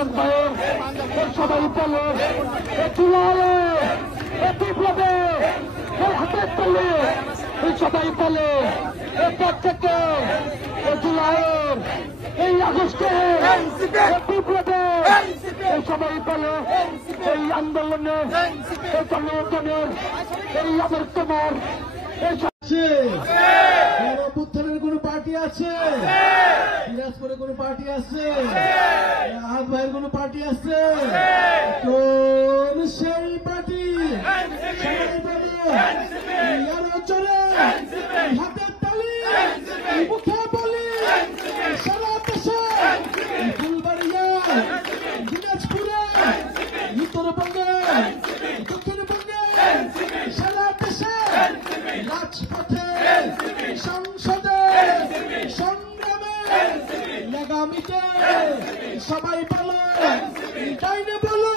হাসান ভাই সবাই বলে জুলাইয়ে বিপ্লবে হাতের তলে সবাই বলে এরপর থেকে জুলাইয়ের এই আগস্টে বিপ্লবে সবাই বলে এই আন্দোলনে জনগণের এই আমার তোমার উত্তরের কোন পার্টি আছে, দিনাজপুরের কোন পার্টি আছে, আহাদ ভাইয়ের কোন পার্টি আছে, কোন সেই পার্টি চলে হাতের তালি মুখে বলি সারা দেশে ফুলবাড়িয়া দিনাজপুরে উত্তরবঙ্গে দক্ষিণবঙ্গে সারা দেশে রাজপথে সংসদে সংগ্রামে লাগামিতে সবাই বলো ডাইনে বলো